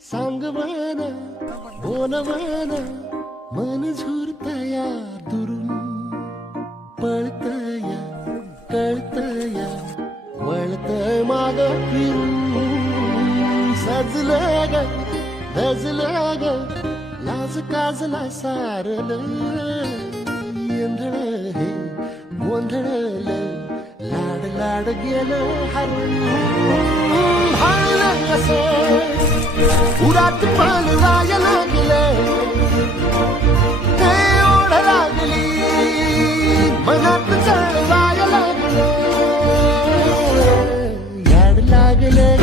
सांग मन बोल मन मन झुरतया दुरून पळतया कळतया वळतय माग फिरून सजलं ग धजलं ग लाज काजला सारलं येंधळ हे गोंधळलं लाड लाड गेलं हरून भाळलं असं उरात पळवाया लागलं ते ओढ लागली मनात चळवाया लागलं याड लागलं